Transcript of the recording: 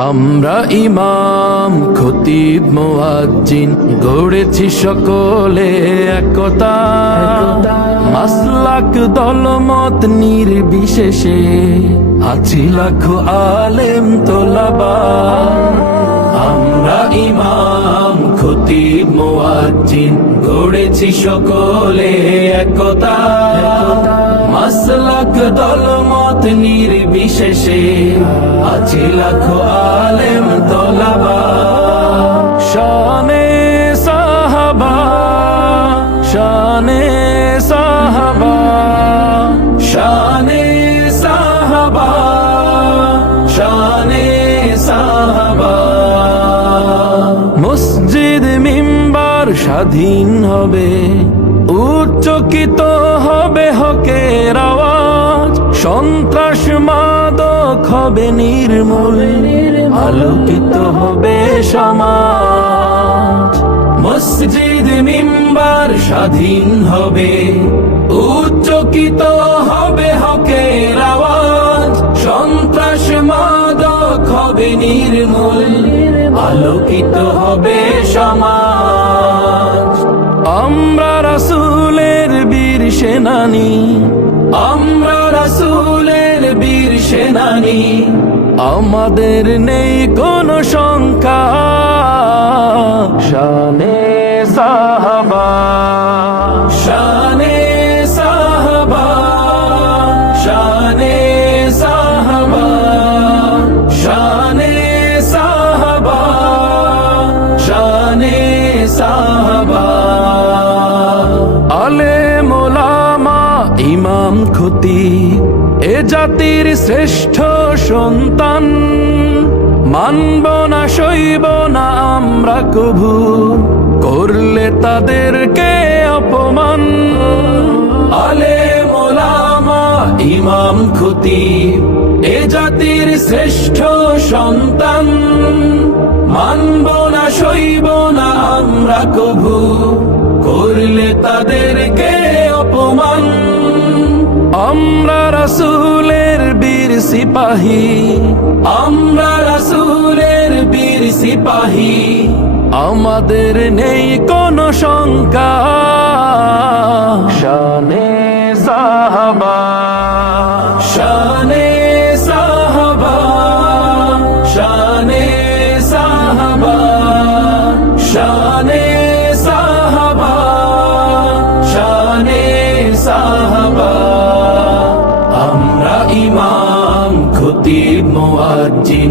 আমরা ইমাম, খতিব, মোয়াজ্জিন, গড়েছি সকলে একতা। মাসলাক দলমত নির্বিশেষে আছি লাখো আলেম তোলাবা। আমরা ইমাম, খতিব, মোয়াজ্জিন, গড়েছি সকলে একতা। মাসলাক দলমত নির্বিশেষে আছে লাখো আলেম তোলাবা। শানে সাহাবা শানে সাহাবা শানে সাহাবা শানে সাহাবা। মসজিদ মিম্বার স্বাধীন হবে। উচ্চকিত হবে হকের আওয়াজ, সন্ত্রাস মাদক হবে নির্মূল, আলোকিত হবে সমাজ। মসজিদ, মিম্বার স্বাধীন হবে, উচ্চকিত হবে হকের আওয়াজ, সন্ত্রাস মাদক হবে নির্মূল, আলোকিত হবে সমাজ। রাসূলের বীর সেনানি আমরা রাসুলের বীর সেনানি আমাদের নেই কোনো শঙ্কা শানে সাহাবা। ইমাম খুতি এ জাতির শ্রেষ্ঠ সন্তান। মানব না সইব না আমরা কভু, করলে তাদেরকে অপমান। আলে মোলামা, ইমাম খুতি এ জাতির শ্রেষ্ঠ সন্তান। মানব না সইব না আমরা কভু, করলে তাদেরকে আমরা রাসুলের বীর সিপাহী। আমরা রাসুলের বীর সিপাহী। আমাদের নেই কোনো শঙ্কা। ইমাম খতিব মুয়াজ্জিন।